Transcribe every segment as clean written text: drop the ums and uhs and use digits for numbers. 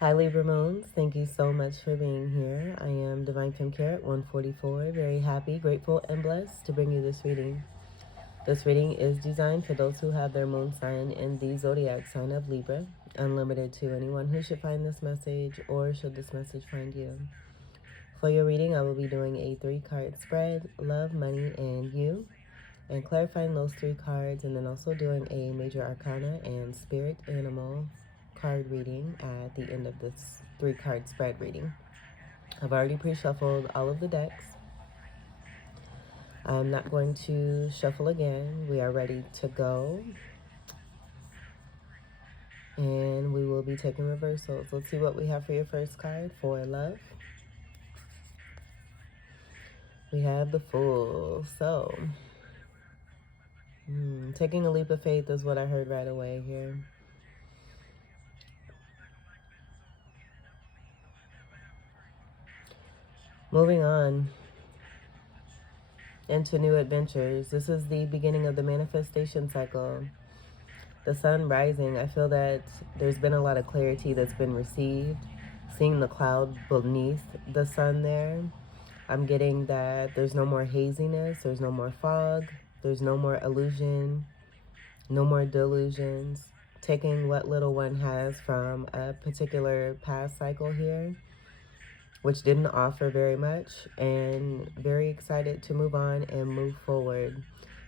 Hi Libra Moons, thank you so much for being here. I am Divine Femme Carrot 144, very happy, grateful, and blessed to bring you this reading. This reading is designed for those who have their moon sign in the zodiac sign of Libra, unlimited to anyone who should find this message or should this message find you. For your reading, I will be doing a 3-card spread, love, money, and you, and clarifying those 3 cards, and then also doing a major arcana and spirit animal card reading at the end of this 3-card spread reading. I've already pre-shuffled all of the decks. I'm not going to shuffle again. We are ready to go. And we will be taking reversals. Let's see what we have for your first card for love. We have the Fool. So, taking a leap of faith is what I heard right away here. Moving on into new adventures. This is the beginning of the manifestation cycle. The sun rising, I feel that there's been a lot of clarity that's been received. Seeing the cloud beneath the sun there, I'm getting that there's no more haziness, there's no more fog, there's no more illusion, no more delusions. Taking what little one has from a particular past cycle here, which didn't offer very much, and very excited to move on and move forward.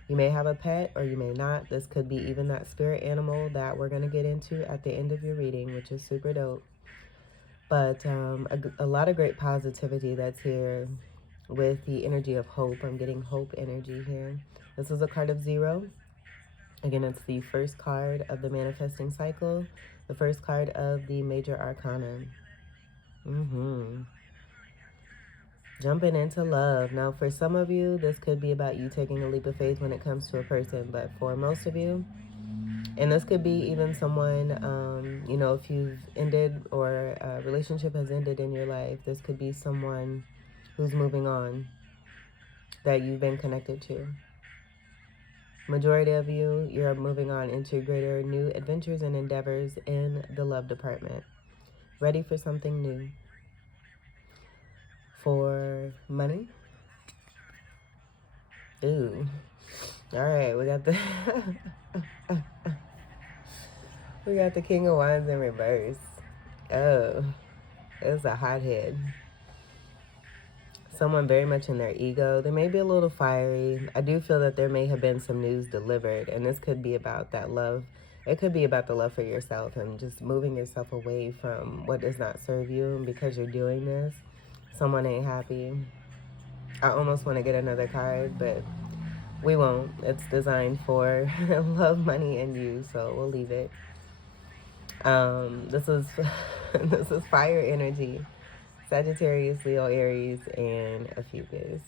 You may have a pet or you may not. This could be even that spirit animal that we're going to get into at the end of your reading, which is super dope. But a lot of great positivity that's here with the energy of hope. I'm getting hope energy here. This is a card of 0. Again, it's the first card of the manifesting cycle, the first card of the major arcana. Jumping into love. Now, for some of you, this could be about you taking a leap of faith when it comes to a person. But for most of you, and this could be even someone, if you've ended or a relationship has ended in your life, this could be someone who's moving on that you've been connected to. Majority of you, you're moving on into greater new adventures and endeavors in the love department. Ready for something new. For money. Ooh. All right, we got the we got the King of Wands in reverse. Oh, it's a hothead. Someone very much in their ego. They may be a little fiery. I do feel that there may have been some news delivered, and this could be about that love. It could be about the love for yourself and just moving yourself away from what does not serve you. And because you're doing this, someone ain't happy. I almost want to get another card, but we won't. It's designed for love, money, and you, so we'll leave it. This is this is fire energy. Sagittarius, Leo, Aries, and a Fucus.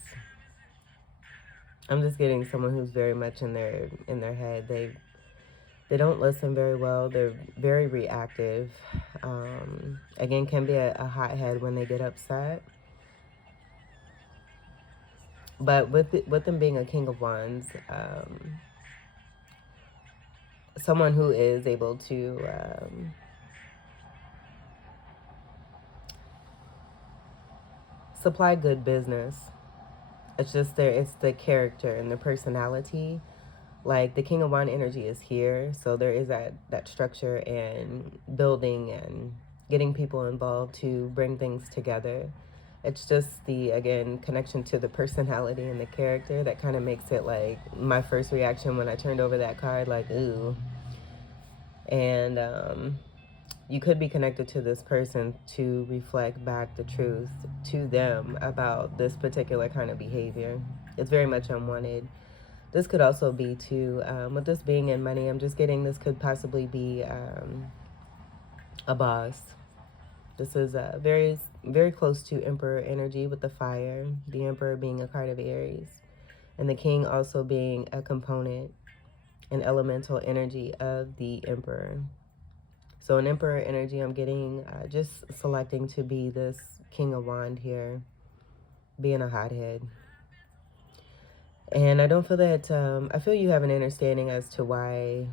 I'm just getting someone who's very much in their head. They don't listen very well. They're very reactive. Again, can be a hothead when they get upset. But with them being a King of Wands, someone who is able to supply good business. It's just it's the character and the personality. Like the King of Wand energy is here, so there is that structure and building and getting people involved to bring things together. It's just the, again, connection to the personality and the character that kind of makes it like my first reaction when I turned over that card, like, ooh. And you could be connected to this person to reflect back the truth to them about this particular kind of behavior. It's very much unwanted. This could also be to, with this being in money, I'm just getting this could possibly be a boss. This is very, very close to Emperor energy with the fire, the Emperor being a card of Aries, and the King also being a component, an elemental energy of the Emperor. So an Emperor energy, I'm getting just selecting to be this King of Wand here, being a hothead. And I don't feel that, I feel you have an understanding as to why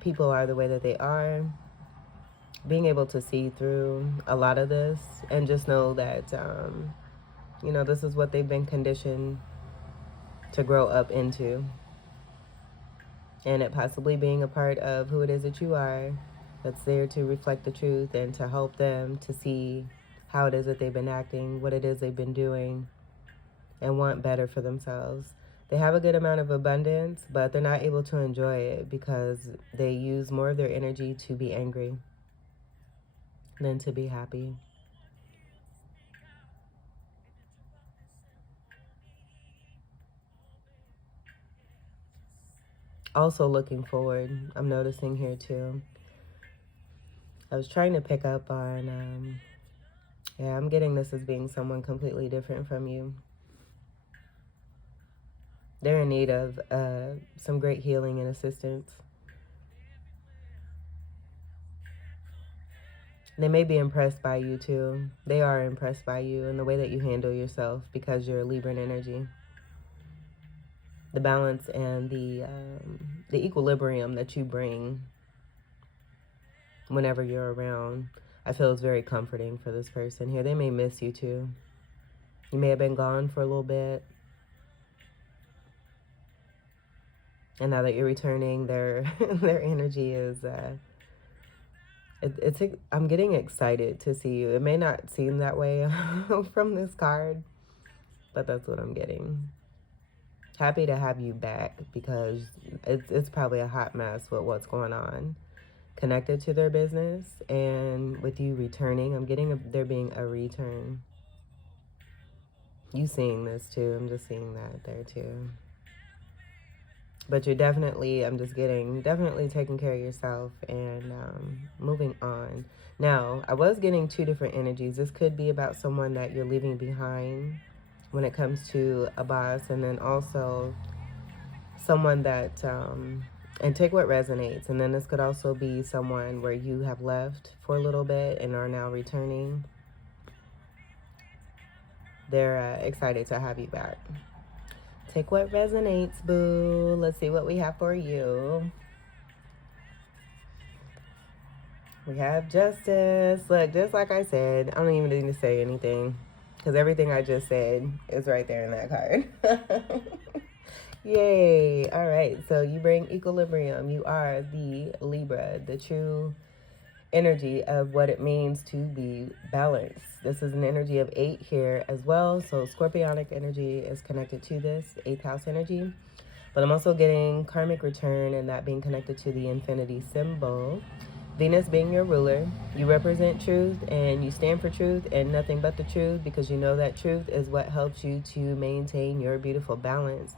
people are the way that they are. being able to see through a lot of this and just know that, you know, this is what they've been conditioned to grow up into. And it possibly being a part of who it is that you are, that's there to reflect the truth and to help them to see how it is that they've been acting, what it is they've been doing, and want better for themselves. They have a good amount of abundance, but they're not able to enjoy it because they use more of their energy to be angry than to be happy. Also looking forward, I'm noticing here too. I was trying to pick up on, yeah, I'm getting this as being someone completely different from you. They're in need of some great healing and assistance. They may be impressed by you too. They are impressed by you and the way that you handle yourself because you're Libran energy. The balance and the equilibrium that you bring whenever you're around, I feel is very comforting for this person here. They may miss you too. You may have been gone for a little bit, and now that you're returning, their their energy is. I'm getting excited to see you. It may not seem that way from this card, but that's what I'm getting. Happy to have you back because it's probably a hot mess with what's going on connected to their business, and with you returning, I'm getting there being a return. You seeing this too? I'm just seeing that there too. But you're definitely, I'm just getting, definitely taking care of yourself and moving on. Now, I was getting two different energies. This could be about someone that you're leaving behind when it comes to a boss, and then also someone that, and take what resonates. And then this could also be someone where you have left for a little bit and are now returning. They're excited to have you back. Take what resonates, boo. Let's see what we have for you. We have justice. Look, just like I said, I don't even need to say anything because everything I just said is right there in that card. Yay. All right. So you bring equilibrium. You are the Libra, the true energy of what it means to be balanced. This is an energy of 8 here as well. So scorpionic energy is connected to this 8th house energy. But I'm also getting karmic return, and that being connected to the infinity symbol. Venus being your ruler, you represent truth and you stand for truth and nothing but the truth, because you know that truth is what helps you to maintain your beautiful balance.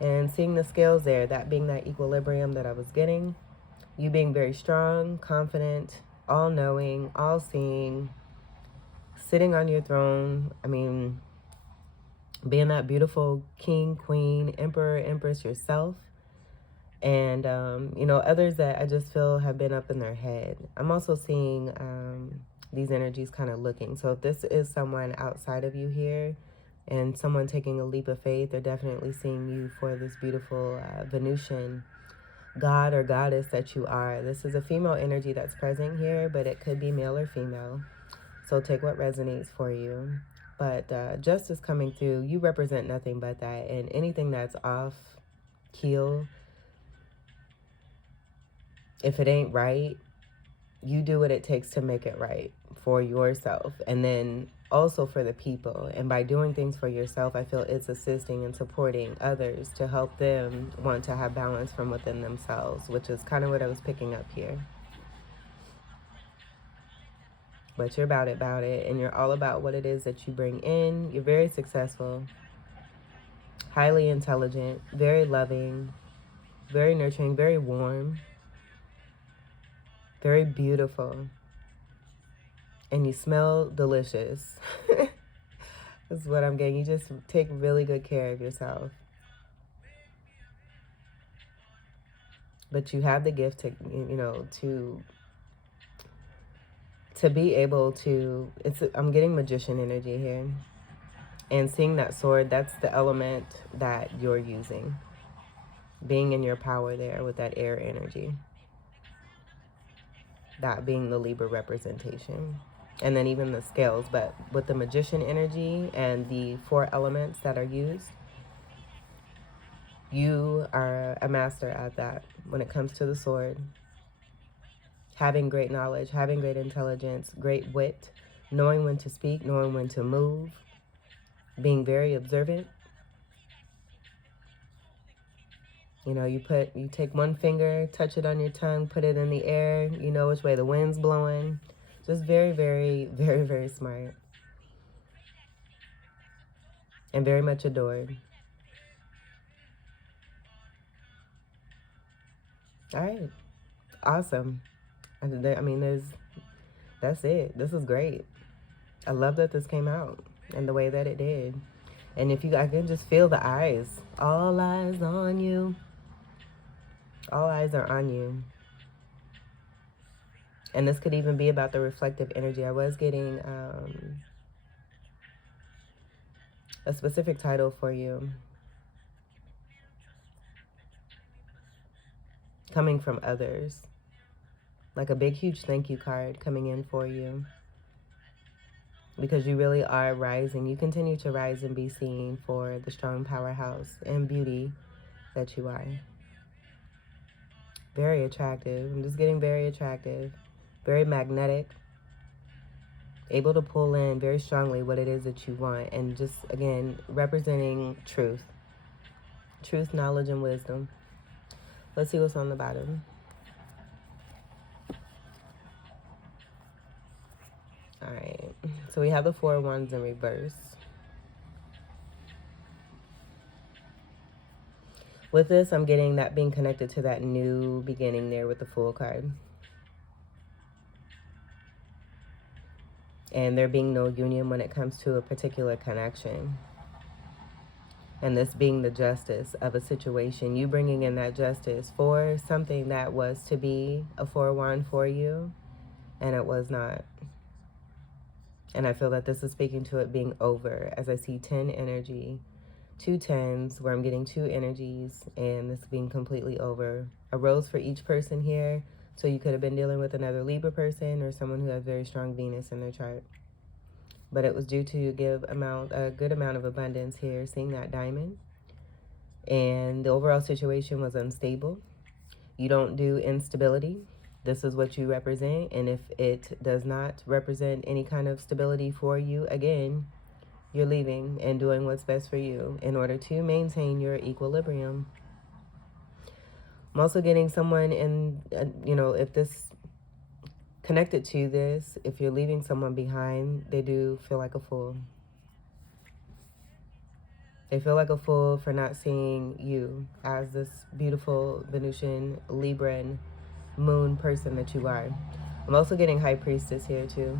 And seeing the scales there, that being that equilibrium that I was getting, you being very strong, confident, all-knowing, all-seeing, sitting on your throne. I mean, being that beautiful king, queen, emperor, empress yourself. And, you know, others that I just feel have been up in their head. I'm also seeing these energies kind of looking. So if this is someone outside of you here and someone taking a leap of faith, they're definitely seeing you for this beautiful Venusian god or goddess that you are. This is a female energy that's present here, but it could be male or female. So take what resonates for you. But justice coming through, you represent nothing but that. And anything that's off keel, if it ain't right, you do what it takes to make it right for yourself and then also for the people. And by doing things for yourself, I feel it's assisting and supporting others to help them want to have balance from within themselves, which is kind of what I was picking up here. But you're about it, and you're all about what it is that you bring in. You're very successful, highly intelligent, very loving, very nurturing, very warm, very beautiful, and you smell delicious. This is what I'm getting. You just take really good care of yourself. But you have the gift to, you know, to be able to, I'm getting magician energy here. And seeing that sword, that's the element that you're using. Being in your power there with that air energy. that being the Libra representation. And then even the scales, but with the magician energy and the 4 elements that are used, you are a master at that when it comes to the sword. Having great knowledge, having great intelligence, great wit, knowing when to speak, knowing when to move, being very observant. You know, you take one finger, touch it on your tongue, put it in the air, you know which way the wind's blowing. Just very, very, very, very smart. And very much adored. All right. Awesome. I mean, that's it. This is great. I love that this came out and the way that it did. And I can just feel the eyes. All eyes on you. All eyes are on you. And this could even be about the reflective energy. I was getting a specific title for you. Coming from others. Like a big, huge thank you card coming in for you. Because you really are rising. You continue to rise and be seen for the strong powerhouse and beauty that you are. Very attractive. I'm just getting very attractive. Very magnetic. Able to pull in very strongly what it is that you want. And just, again, representing truth. Truth, knowledge, and wisdom. Let's see what's on the bottom. All right. So we have the 4 wands in reverse. With this, I'm getting that being connected to that new beginning there with the Fool card. And there being no union when it comes to a particular connection. And this being the justice of a situation. You bringing in that justice for something that was to be a 4 wand for you. And it was not. And I feel that this is speaking to it being over. As I see 10 energy. 2 10s where I'm getting 2 energies. And this being completely over. A rose for each person here. So you could have been dealing with another Libra person or someone who has very strong Venus in their chart. But it was due to give a good amount of abundance here, seeing that diamond. And the overall situation was unstable. You don't do instability. This is what you represent. And if it does not represent any kind of stability for you, again, you're leaving and doing what's best for you in order to maintain your equilibrium. I'm also getting someone in, if this connected to this, if you're leaving someone behind, they do feel like a fool. They feel like a fool for not seeing you as this beautiful Venusian, Libran, moon person that you are. I'm also getting High Priestess here too.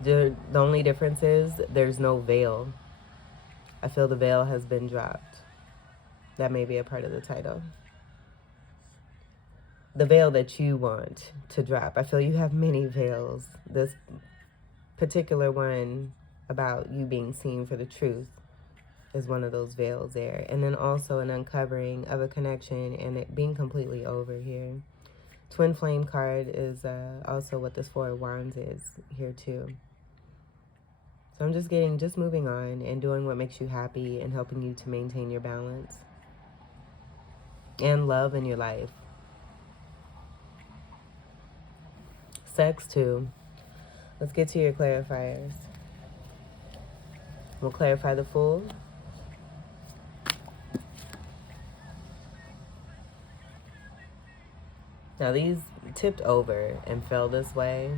The only difference is there's no veil. I feel the veil has been dropped. That may be a part of the title. The veil that you want to drop. I feel you have many veils. This particular one about you being seen for the truth is one of those veils there. And then also an uncovering of a connection and it being completely over here. Twin Flame card is also what this 4 of Wands is here too. So I'm just moving on and doing what makes you happy and helping you to maintain your balance and love in your life. Sex too. Let's get to your clarifiers. We'll clarify the Fool. Now these tipped over and fell this way.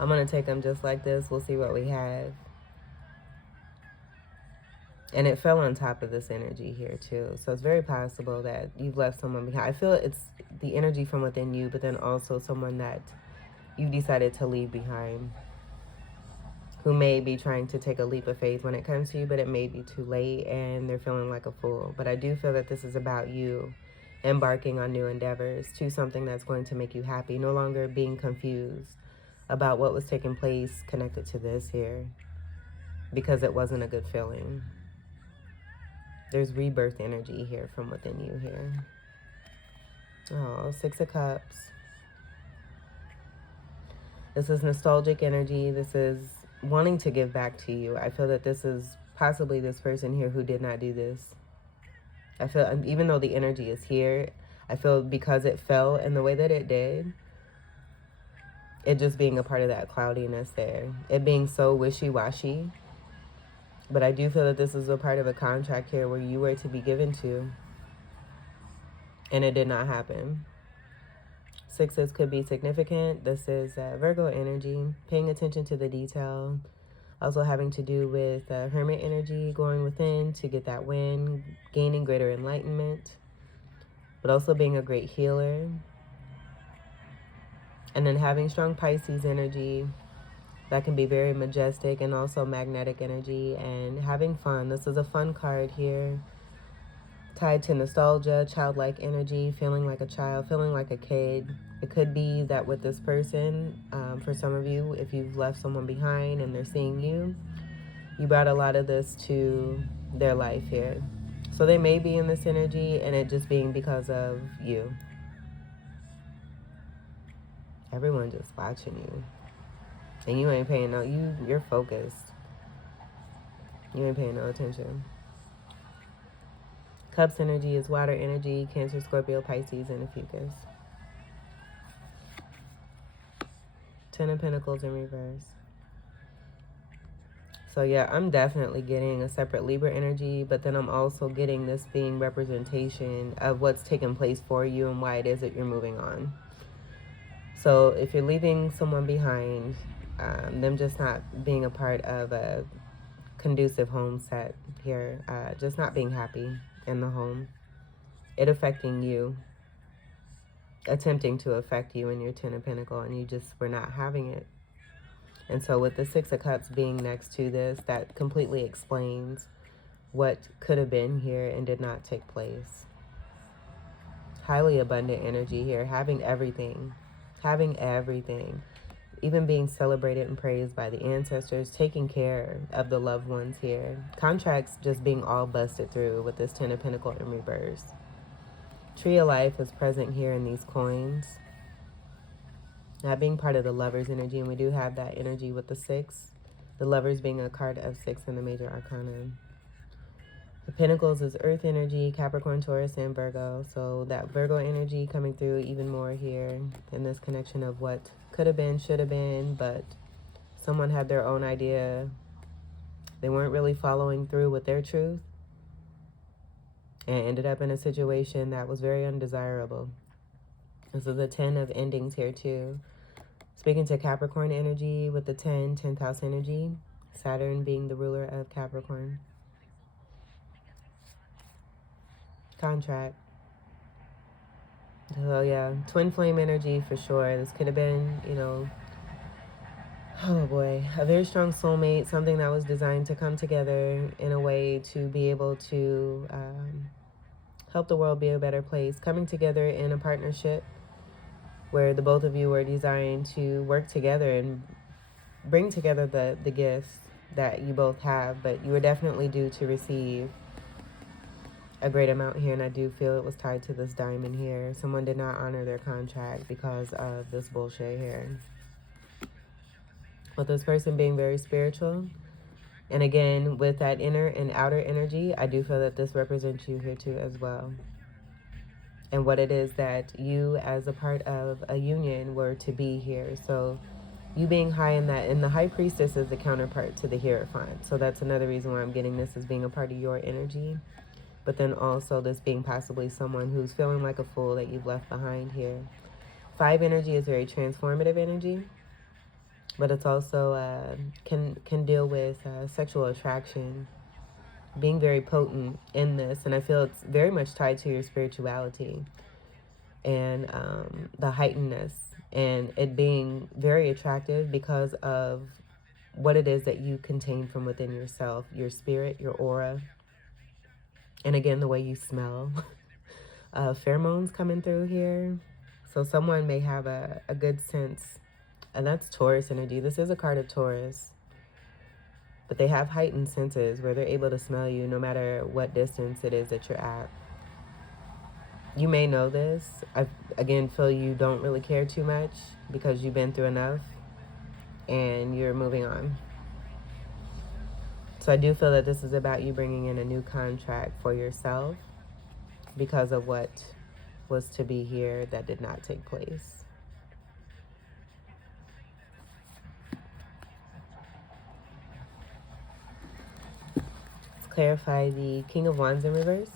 I'm going to take them just like this. We'll see what we have. And it fell on top of this energy here too. So it's very possible that you've left someone behind. I feel it's the energy from within you, but then also someone that you decided to leave behind, who may be trying to take a leap of faith when it comes to you, but it may be too late and they're feeling like a fool. But I do feel that this is about you embarking on new endeavors to something that's going to make you happy, no longer being confused about what was taking place connected to this here, because it wasn't a good feeling. There's rebirth energy here from within you here. Oh, Six of Cups. This is nostalgic energy. This is wanting to give back to you. I feel that this is possibly this person here who did not do this. I feel, even though the energy is here, I feel because it fell in the way that it did, it just being a part of that cloudiness there, it being so wishy-washy. But I do feel that this is a part of a contract here where you were to be given to, and it did not happen. Sixes could be significant. This is Virgo energy, paying attention to the detail. Also having to do with Hermit energy, going within to get that win, gaining greater enlightenment, but also being a great healer. And then having strong Pisces energy, that can be very majestic and also magnetic energy, and having fun. This is a fun card here, tied to nostalgia, childlike energy, feeling like a child, feeling like a kid. It could be that with this person, for some of you, if you've left someone behind and they're seeing you, you brought a lot of this to their life here. So they may be in this energy and it just being because of you. Everyone just watching you. And you ain't paying you're focused. You ain't paying no attention. Cups energy is water energy, Cancer, Scorpio, Pisces, and a Fucus. Ten of Pentacles in reverse. So yeah, I'm definitely getting a separate Libra energy, but then I'm also getting this being representation of what's taking place for you and why it is that you're moving on. So if you're leaving someone behind, them just not being a part of a conducive home set here, just not being happy in the home, it affecting you, attempting to affect you in your Ten of Pentacles, and you just were not having it. And so with the Six of Cups being next to this, that completely explains what could have been here and did not take place. Highly abundant energy here, having everything, even being celebrated and praised by the ancestors, taking care of the loved ones here. Contracts just being all busted through with this Ten of Pentacles in reverse. Tree of Life is present here in these coins. Not being part of the Lovers energy, and we do have that energy with the Six. The Lovers being a card of 6 in the major arcana. The Pentacles is Earth energy, Capricorn, Taurus, and Virgo. So that Virgo energy coming through even more here in this connection of what could have been, should have been, but someone had their own idea. They weren't really following through with their truth and ended up in a situation that was very undesirable. This is a 10 of endings here too. Speaking to Capricorn energy with the 10th house energy, Saturn being the ruler of Capricorn. Contract. So yeah, twin flame energy for sure. This could have been, oh boy, a very strong soulmate, something that was designed to come together in a way to be able to help the world be a better place. Coming together in a partnership where the both of you were designed to work together and bring together the gifts that you both have, but you were definitely due to receive a great amount here, and I do feel it was tied to this diamond here. Someone did not honor their contract because of this bullshit here. With this person being very spiritual, and again, with that inner and outer energy, I do feel that this represents you here too as well. And what it is that you as a part of a union were to be here. So you being high in that, and the High Priestess is the counterpart to the Hierophant. So that's another reason why I'm getting this as being a part of your energy. But then also this being possibly someone who's feeling like a fool that you've left behind here. 5 energy is very transformative energy, but it's also can deal with sexual attraction, being very potent in this. And I feel it's very much tied to your spirituality and the heightenedness, and it being very attractive because of what it is that you contain from within yourself, your spirit, your aura, and again, the way you smell. Pheromones coming through here. So someone may have a good sense, and that's Taurus energy. This is a card of Taurus. But they have heightened senses where they're able to smell you no matter what distance it is that you're at. You may know this. I, again, feel you don't really care too much because you've been through enough and you're moving on. So I do feel that this is about you bringing in a new contract for yourself because of what was to be here that did not take place. Let's clarify the King of Wands in reverse.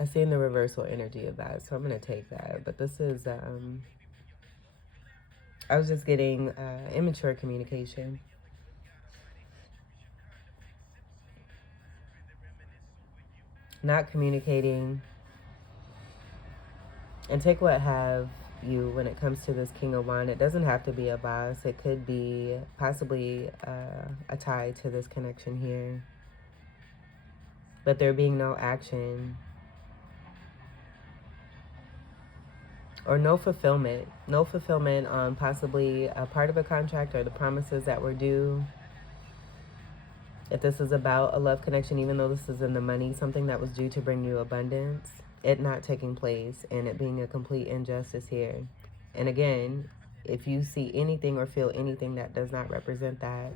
I see in the reversal energy of that, so I'm going to take that. But this is, I was just getting immature communication. Not communicating. And take what have you when it comes to this King of Wands. It doesn't have to be a boss. It could be possibly a tie to this connection here. But there being no action or no fulfillment on possibly a part of a contract or the promises that were due. If this is about a love connection, even though this is in the money, something that was due to bring you abundance, it not taking place and it being a complete injustice here. And again, if you see anything or feel anything that does not represent that,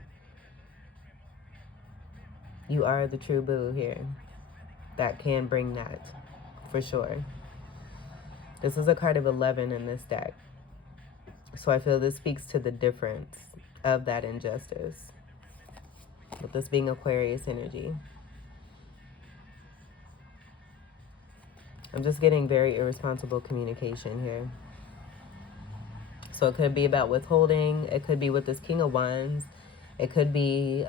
you are the true boo here that can bring that for sure. This is a card of 11 in this deck. So I feel this speaks to the difference of that injustice. With this being Aquarius energy. I'm just getting very irresponsible communication here. So it could be about withholding. It could be with this King of Wands. It could be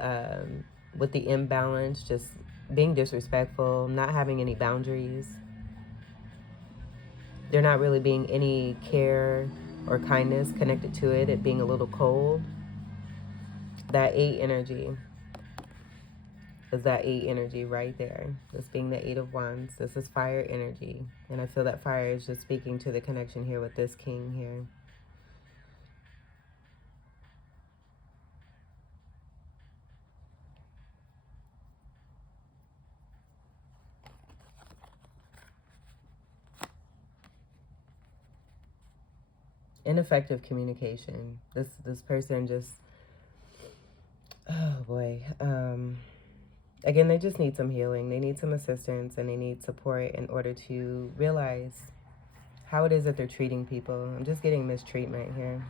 with the imbalance, just being disrespectful, not having any boundaries. There not really being any care or kindness connected to it. It being a little cold. That 8 energy is that 8 energy right there. This being the 8 of Wands. This is fire energy. And I feel that fire is just speaking to the connection here with this king here. Ineffective communication. This person just, oh boy. Again, they just need some healing. They need some assistance and they need support in order to realize how it is that they're treating people. I'm just getting mistreatment here.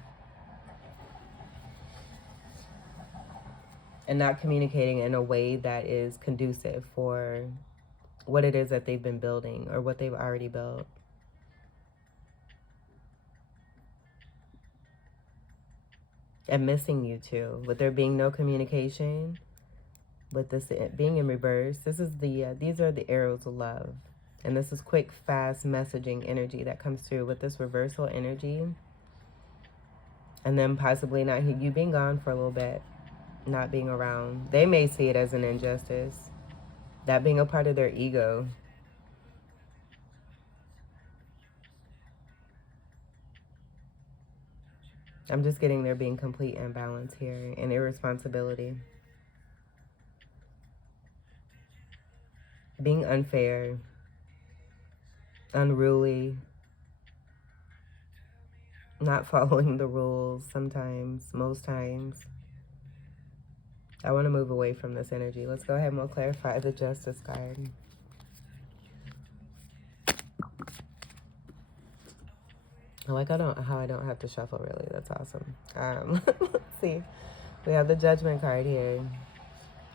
And not communicating in a way that is conducive for what it is that they've been building or what they've already built. And missing you too, with there being no communication, with this being in reverse. This is the these are the arrows of love, and this is quick, fast messaging energy that comes through with this reversal energy. And then possibly not you being gone for a little bit, not being around. They may see it as an injustice, that being a part of their ego. I'm just getting there being complete imbalance here and irresponsibility. Being unfair, unruly, not following the rules sometimes, most times. I want to move away from this energy. Let's go ahead and we'll clarify the Justice card. I like how I don't have to shuffle, really. That's awesome. Let's see. We have the Judgment card here.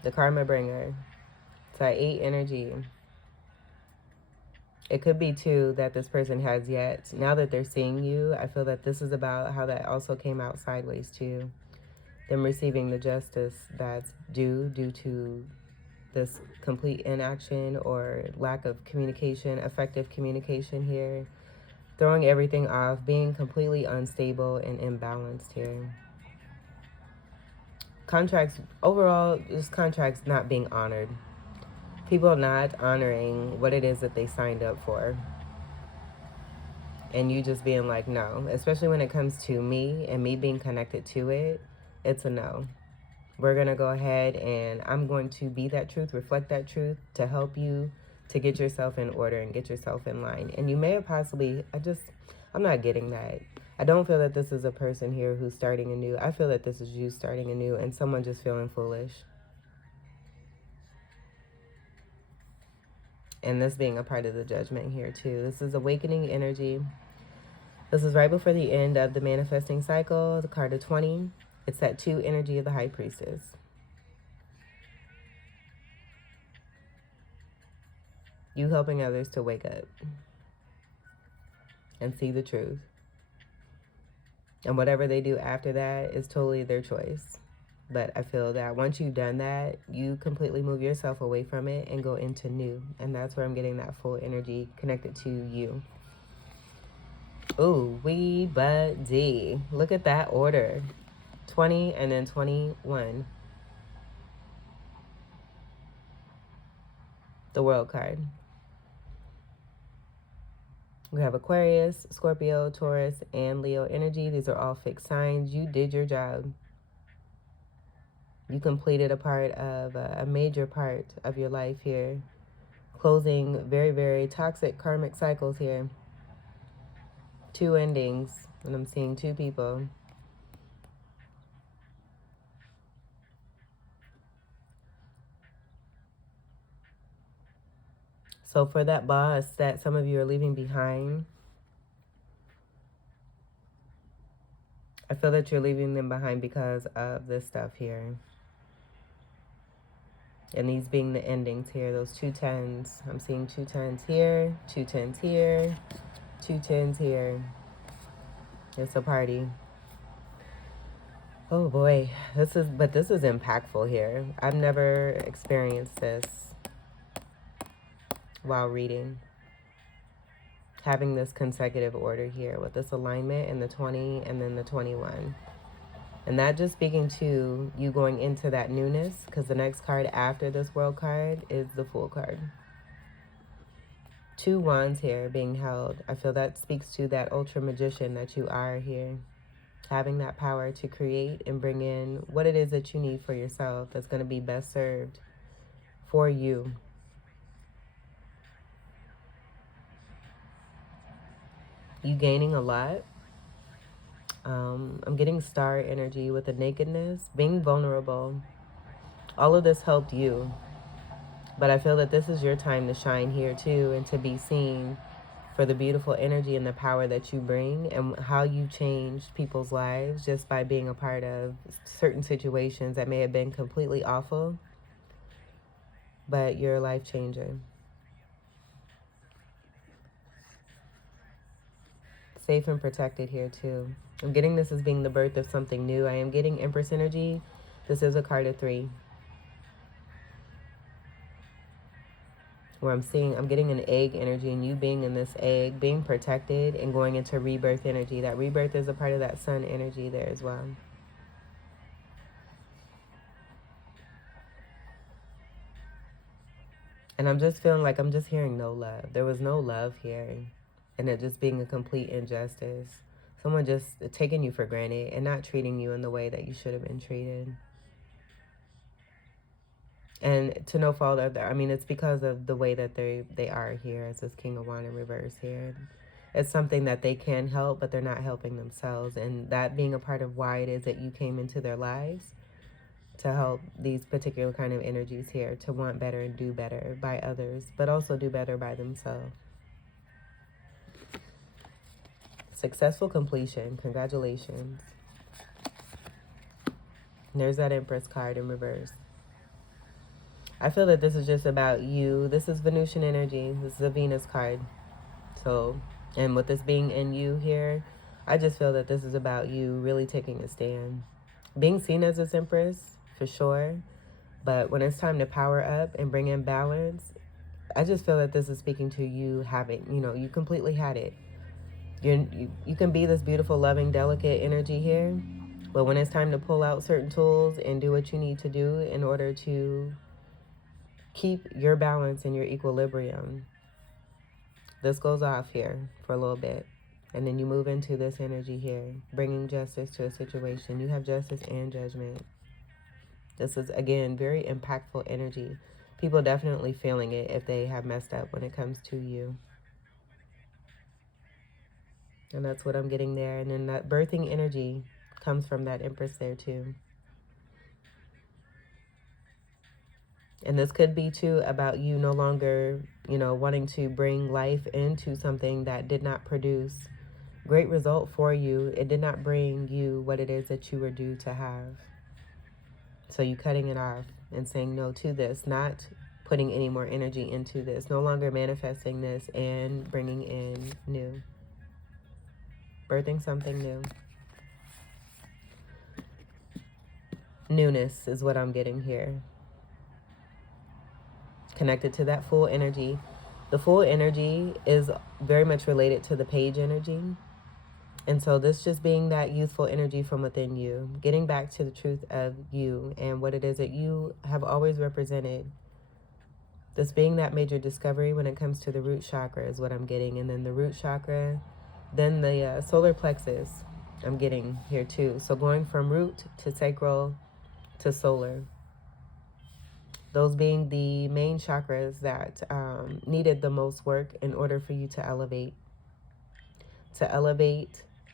The Karma Bringer. It's that 8 energy. It could be, too, that this person has yet. Now that they're seeing you, I feel that this is about how that also came out sideways, too. Them receiving the justice that's due to this complete inaction or lack of communication, effective communication here. Throwing everything off, being completely unstable and imbalanced here. Contracts, overall, just contracts not being honored. People not honoring what it is that they signed up for. And you just being like, no. Especially when it comes to me and me being connected to it, it's a no. We're going to go ahead and I'm going to be that truth, reflect that truth to help you to get yourself in order and get yourself in line. And you may have possibly, I'm not getting that. I don't feel that this is a person here who's starting anew. I feel that this is you starting anew and someone just feeling foolish. And this being a part of the judgment here too. This is awakening energy. This is right before the end of the manifesting cycle, the card of 20. It's that 2 energy of the High Priestess. You helping others to wake up and see the truth. And whatever they do after that is totally their choice. But I feel that once you've done that, you completely move yourself away from it and go into new. And that's where I'm getting that full energy connected to you. Ooh, wee buddy. Look at that order. 20 and then 21. The World card. We have Aquarius, Scorpio, Taurus, and Leo energy. These are all fixed signs. You did your job. You completed a major part of your life here. Closing very, very toxic karmic cycles here. 2 endings, and I'm seeing 2 people. So for that boss that some of you are leaving behind, I feel that you're leaving them behind because of this stuff here. And these being the endings here, those 2 10s. I'm seeing 2 10s here, 2 10s here, 2 10s here. It's a party. Oh boy, this is impactful here. I've never experienced this while reading. Having this consecutive order here with this alignment and the 20 and then the 21. And that just speaking to you going into that newness, because the next card after this World card is the Fool card. 2 wands here being held. I feel that speaks to that ultra magician that you are here. Having that power to create and bring in what it is that you need for yourself that's going to be best served for you. You gaining a lot. I'm getting star energy with the nakedness, being vulnerable. All of this helped you. But I feel that this is your time to shine here too and to be seen for the beautiful energy and the power that you bring and how you changed people's lives just by being a part of certain situations that may have been completely awful, but you're a life changer. Safe and protected here too. I'm getting this as being the birth of something new. I am getting Empress energy. This is a card of 3. Where I'm getting an egg energy and you being in this egg, being protected and going into rebirth energy. That rebirth is a part of that sun energy there as well. And I'm just feeling like I'm just hearing no love. There was no love here. And it just being a complete injustice. Someone just taking you for granted and not treating you in the way that you should have been treated. And to no fault of their, I mean, it's because of the way that they are here as this King of Wands in reverse here. It's something that they can help, but they're not helping themselves. And that being a part of why it is that you came into their lives, to help these particular kind of energies here, to want better and do better by others, but also do better by themselves. Successful completion. Congratulations. And there's that Empress card in reverse. I feel that this is just about you. This is Venusian energy. This is a Venus card. So, and with this being in you here, I just feel that this is about you really taking a stand. Being seen as this Empress, for sure. But when it's time to power up and bring in balance, I just feel that this is speaking to you having, you completely had it. You can be this beautiful, loving, delicate energy here. But when it's time to pull out certain tools and do what you need to do in order to keep your balance and your equilibrium. This goes off here for a little bit. And then you move into this energy here, bringing justice to a situation. You have justice and judgment. This is, again, very impactful energy. People definitely feeling it if they have messed up when it comes to you. And that's what I'm getting there. And then that birthing energy comes from that Empress there too. And this could be too about you no longer, wanting to bring life into something that did not produce great result for you. It did not bring you what it is that you were due to have. So you cutting it off and saying no to this, not putting any more energy into this, no longer manifesting this and bringing in new. Birthing something new. Newness is what I'm getting here. Connected to that full energy. The full energy is very much related to the page energy. And so this just being that youthful energy from within you, getting back to the truth of you and what it is that you have always represented. This being that major discovery when it comes to the root chakra is what I'm getting. And then the root chakra, then the solar plexus I'm getting here too. So going from root to sacral to solar. Those being the main chakras that needed the most work in order for you to elevate.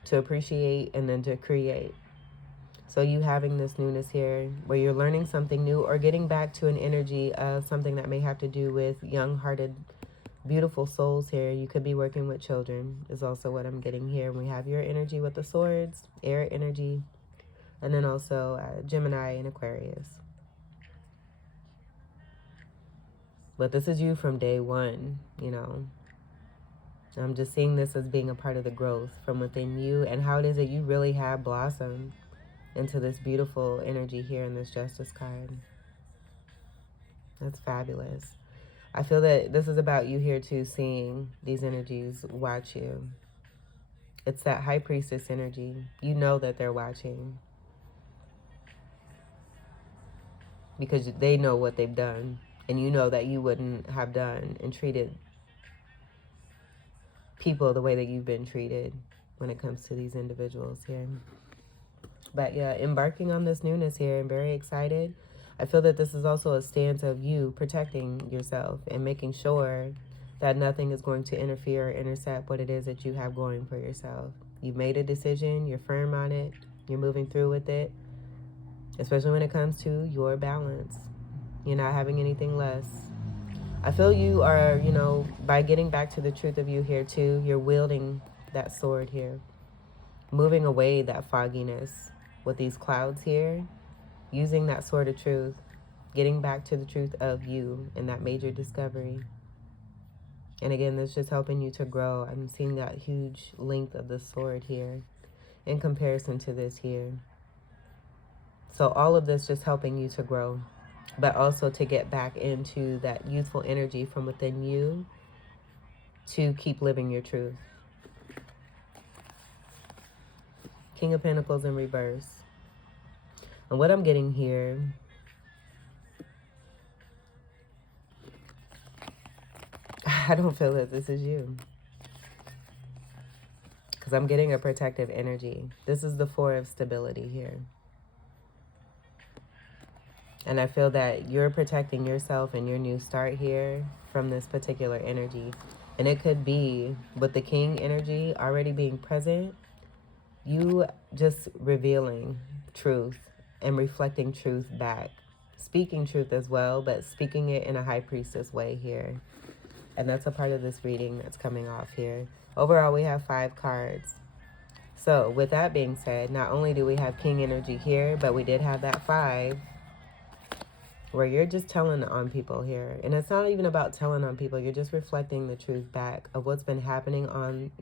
To appreciate, and then to create. So you having this newness here where you're learning something new or getting back to an energy of something that may have to do with young-hearted, beautiful souls here. You could be working with children is also what I'm getting here. We have your energy with the swords, air energy, and then also Gemini and Aquarius. But this is you from day one, I'm just seeing this as being a part of the growth from within you and how it is that you really have blossomed into this beautiful energy here in this Justice card. That's fabulous. I feel that this is about you here too, seeing these energies watch you. It's that High Priestess energy. You know that they're watching because they know what they've done, and you know that you wouldn't have done and treated people the way that you've been treated when it comes to these individuals here. But yeah, embarking on this newness here, I'm very excited. I feel that this is also a stance of you protecting yourself and making sure that nothing is going to interfere or intercept what it is that you have going for yourself. You've made a decision, you're firm on it, you're moving through with it, especially when it comes to your balance. You're not having anything less. I feel you are, by getting back to the truth of you here too, you're wielding that sword here, moving away that fogginess with these clouds here, using that sword of truth, getting back to the truth of you and that major discovery. And again, this is just helping you to grow. I'm seeing that huge length of the sword here in comparison to this here. So all of this just helping you to grow, but also to get back into that youthful energy from within you to keep living your truth. King of Pentacles in reverse. And what I'm getting here, I don't feel that this is you. Because I'm getting a protective energy. This is the Four of Stability here. And I feel that you're protecting yourself and your new start here from this particular energy. And it could be with the King energy already being present, you just revealing truth and reflecting truth back. Speaking truth as well, but speaking it in a High Priestess way here. And that's a part of this reading that's coming off here. Overall, we have 5 cards. So with that being said, not only do we have King energy here, but we did have that 5 where you're just telling on people here. And it's not even about telling on people. You're just reflecting the truth back of what's been happening on,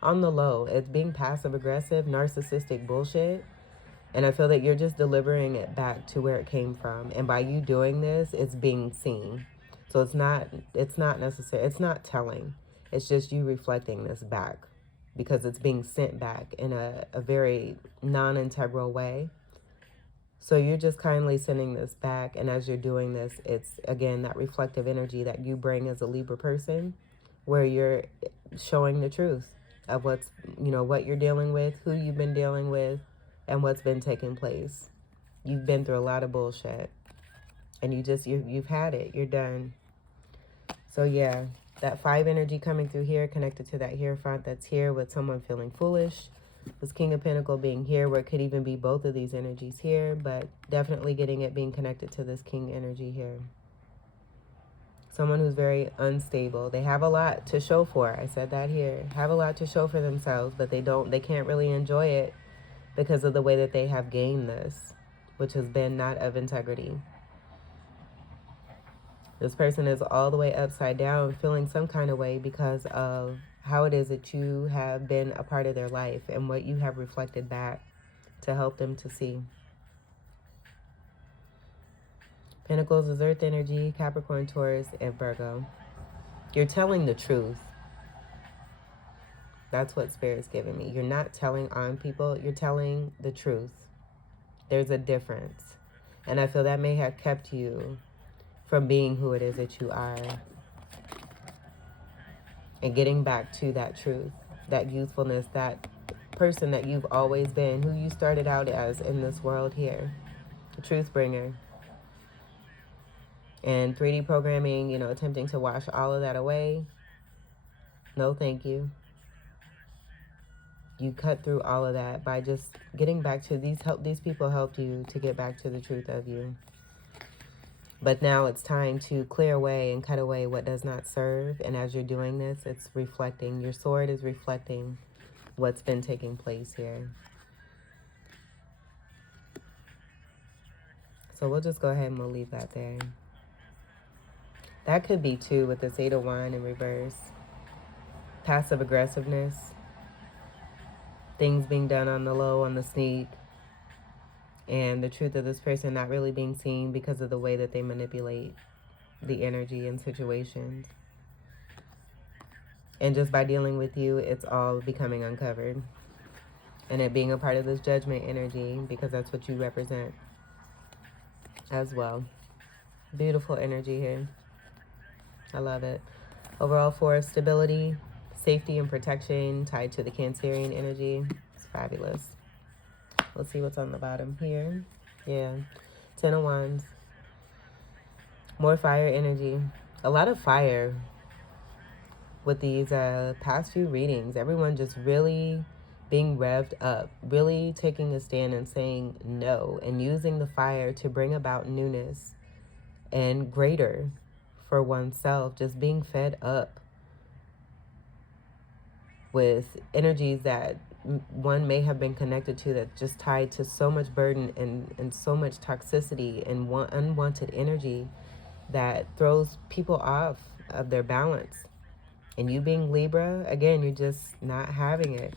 on the low. It's being passive aggressive, narcissistic bullshit. And I feel that you're just delivering it back to where it came from. And by you doing this, it's being seen. So it's not necessary. It's not telling. It's just you reflecting this back because it's being sent back in a very non-integral way. So you're just kindly sending this back. And as you're doing this, it's, again, that reflective energy that you bring as a Libra person, where you're showing the truth of what's, what you're dealing with, who you've been dealing with, and what's been taking place. You've been through a lot of bullshit. And you've had it. You're done. So yeah, that 5 energy coming through here, connected to that Hierophant that's here with someone feeling foolish. This King of Pentacle being here, where it could even be both of these energies here, but definitely getting it being connected to this King energy here. Someone who's very unstable. They have a lot to show for. I said that here. Have a lot to show for themselves, but they can't really enjoy it because of the way that they have gained this, which has been not of integrity. This person is all the way upside down, feeling some kind of way because of how it is that you have been a part of their life and what you have reflected back to help them to see. Pentacles is earth energy, Capricorn, Taurus, and Virgo. You're telling the truth. That's what Spirit's giving me. You're not telling on people. You're telling the truth. There's a difference. And I feel that may have kept you from being who it is that you are. And getting back to that truth, that youthfulness, that person that you've always been, who you started out as in this world here. The truth bringer. And 3D programming, attempting to wash all of that away. No, thank you. You cut through all of that by just getting back to these people helped you to get back to the truth of you. But now it's time to clear away and cut away what does not serve. And as you're doing this, it's reflecting. Your sword is reflecting what's been taking place here. So we'll just go ahead and we'll leave that there. That could be too with this 8 of Wands in reverse. Passive aggressiveness. Things being done on the low, on the sneak. And the truth of this person not really being seen because of the way that they manipulate the energy in situations. And just by dealing with you, it's all becoming uncovered. And it being a part of this judgment energy, because that's what you represent as well. Beautiful energy here. I love it. Overall, for stability, safety, and protection tied to the Cancerian energy. It's fabulous. Let's see what's on the bottom here. Yeah. 10 of Wands. More fire energy. A lot of fire with these past few readings. Everyone just really being revved up. Really taking a stand and saying no. And using the fire to bring about newness and greater for oneself. Just being fed up with energies that one may have been connected to, that just tied to so much burden and so much toxicity and unwanted energy that throws people off of their balance. And you being Libra, again, you're just not having it.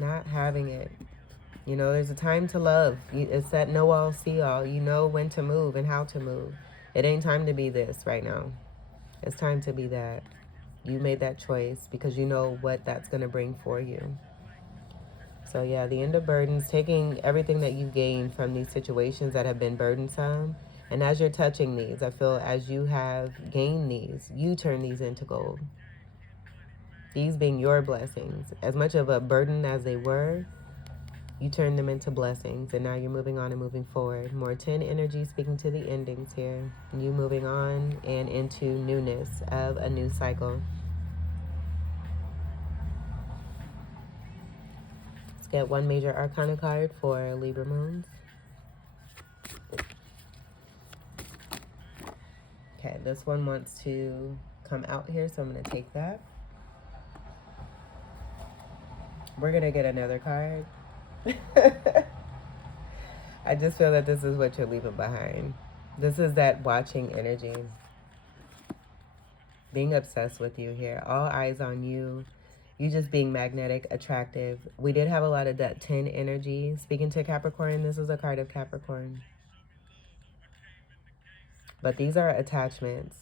Not having it. There's a time to love. It's that know all, see all. You know when to move and how to move. It ain't time to be this right now. It's time to be that. You made that choice because you know what that's going to bring for you. So yeah, the end of burdens, taking everything that you've gained from these situations that have been burdensome. And as you're touching these, I feel as you have gained these, you turn these into gold. These being your blessings. As much of a burden as they were, you turn them into blessings. And now you're moving on and moving forward. More 10 energy speaking to the endings here. You moving on and into newness of a new cycle. Let's get one major arcana card for Libra moons. Okay, this one wants to come out here, so I'm going to take that. We're going to get another card. I just feel that this is what you're leaving behind. This is that watching energy. Being obsessed with you here. All eyes on you. You just being magnetic, attractive. We did have a lot of that 10 energy. Speaking to Capricorn, this is a card of Capricorn. But these are attachments.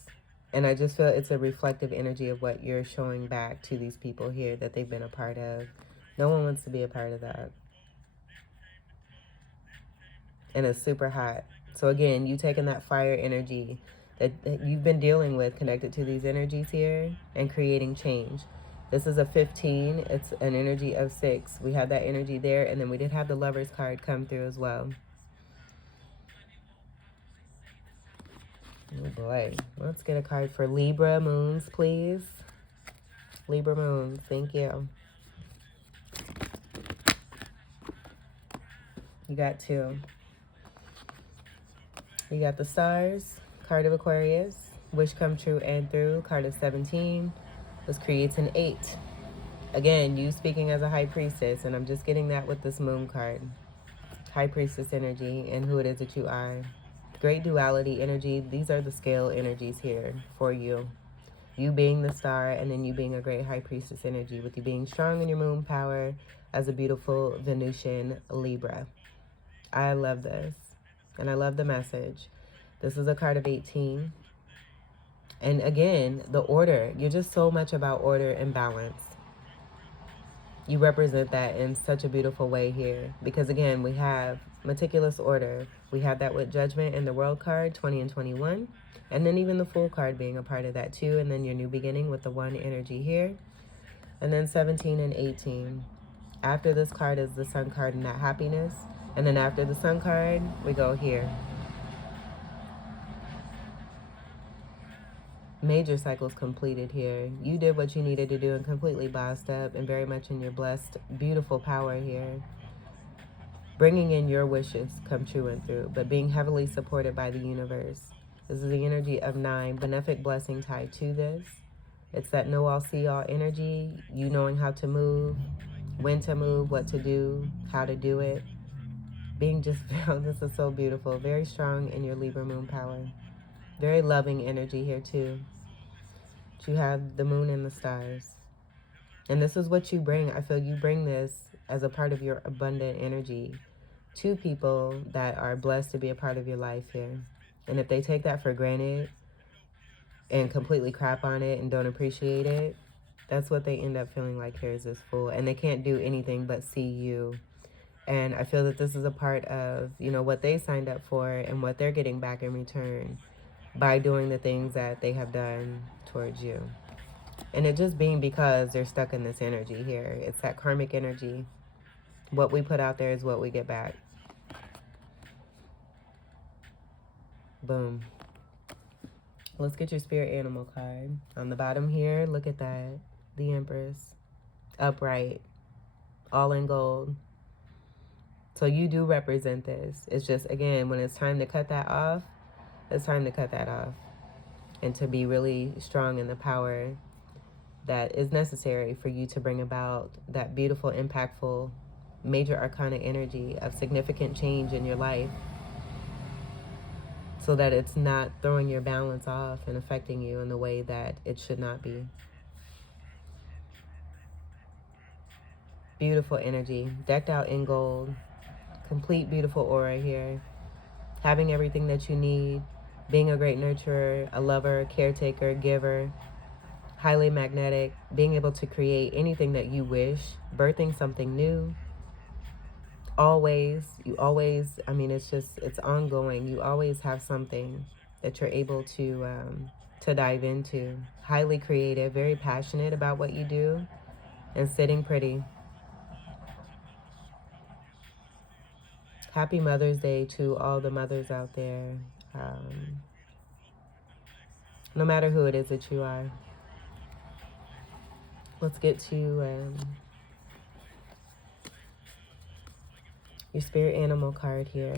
And I just feel it's a reflective energy of what you're showing back to these people here that they've been a part of. No one wants to be a part of that. and it's super hot. So again, you taking that fire energy that you've been dealing with, connected to these energies here, and creating change. This is a 15. It's an energy of 6. We had that energy there, and then we did have the Lovers card come through as well. Oh boy. Let's get a card for Libra moons, please. Libra moons, thank you. You got 2. You got the Stars, card of Aquarius, wish come true and through, card of 17. This creates an 8. Again, you speaking as a high priestess, and I'm just getting that with this moon card. High priestess energy and who it is that you are. Great duality energy. These are the scale energies here for you. You being the star, and then you being a great high priestess energy, with you being strong in your moon power as a beautiful Venusian Libra. I love this, and I love the message. This is a card of 18. And again, the order. You're just so much about order and balance. You represent that in such a beautiful way here. Because again, we have meticulous order. We have that with Judgment and the World card, 20 and 21. And then even the Fool card being a part of that too. And then your new beginning with the 1 energy here. And then 17 and 18. After this card is the Sun card and that happiness. And then after the Sun card, we go here. Major cycles completed here. You did what you needed to do and completely bossed up and very much in your blessed, beautiful power here. Bringing in your wishes come true and through, but being heavily supported by the universe. This is the energy of 9, benefic blessing tied to this. It's that know all, see all energy, you knowing how to move, when to move, what to do, how to do it. Being just, this is so beautiful. Very strong in your Libra moon power. Very loving energy here too. You have the moon and the stars. And this is what you bring. I feel you bring this as a part of your abundant energy to people that are blessed to be a part of your life here. And if they take that for granted and completely crap on it and don't appreciate it, that's what they end up feeling like here is this fool. And they can't do anything but see you. And I feel that this is a part of, you know, what they signed up for and what they're getting back in return by doing the things that they have done towards you. And it just being because they're stuck in this energy here. It's that karmic energy. What we put out there is what we get back. Boom. Let's get your spirit animal card. On the bottom here, look at that. The Empress. Upright. All in gold. So you do represent this. It's just, again, when it's time to cut that off, it's time to cut that off. And to be really strong in the power that is necessary for you to bring about that beautiful, impactful, major arcana energy of significant change in your life, so that it's not throwing your balance off and affecting you in the way that it should not be. Beautiful energy, decked out in gold, complete beautiful aura here, having everything that you need, being a great nurturer, a lover, caretaker, giver, highly magnetic, being able to create anything that you wish, birthing something new. You always, I mean, it's ongoing. You always have something that you're able to dive into. Highly creative, very passionate about what you do, and sitting pretty. Happy Mother's Day to all the mothers out there. No matter who it is that you are. Let's get to your spirit animal card here.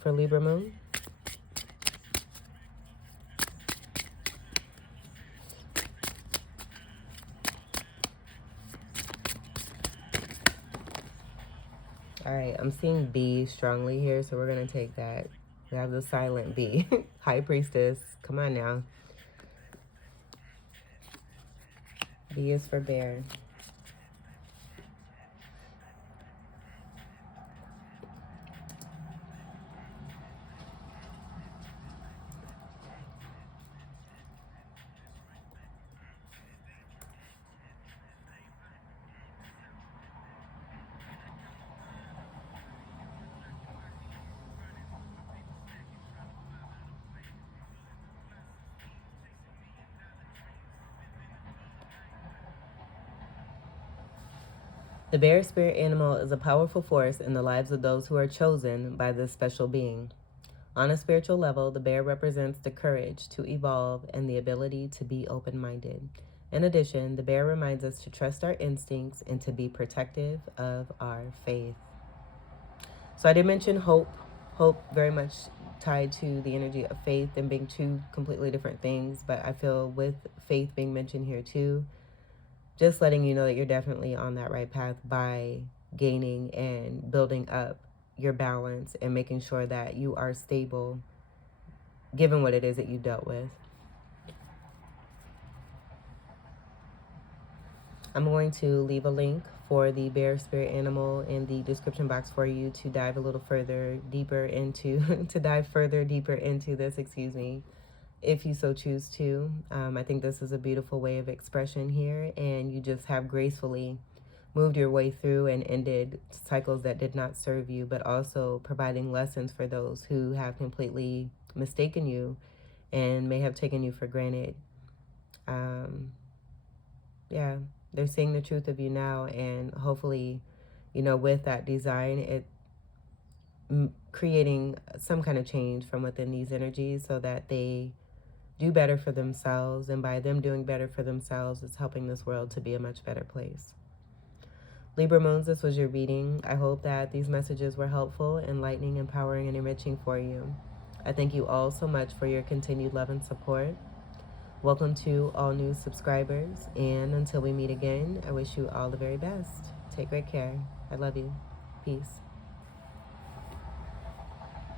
For Libra moon. All right, I'm seeing B strongly here, so we're going to take that. We have the silent B. High Priestess. Come on now. B is for bear. The bear spirit animal is a powerful force in the lives of those who are chosen by this special being. On a spiritual level, the bear represents the courage to evolve and the ability to be open-minded. In addition, the bear reminds us to trust our instincts and to be protective of our faith. So I did mention hope. Hope very much tied to the energy of faith and being two completely different things. But I feel with faith being mentioned here too, just letting you know that you're definitely on that right path by gaining and building up your balance and making sure that you are stable given what it is that you dealt with. I'm going to leave a link for the bear spirit animal in the description box for you to dive a little further deeper into this, if you so choose to. I think this is a beautiful way of expression here, and you just have gracefully moved your way through and ended cycles that did not serve you, but also providing lessons for those who have completely mistaken you and may have taken you for granted. Yeah, they're seeing the truth of you now, and hopefully, with that design, it creating some kind of change from within these energies so that they do better for themselves, and by them doing better for themselves, it's helping this world to be a much better place. Libra Moons, this was your reading. I hope that these messages were helpful, enlightening, empowering, and enriching for you. I thank you all so much for your continued love and support. Welcome to all new subscribers, and until we meet again, I wish you all the very best. Take great care. I love you. Peace.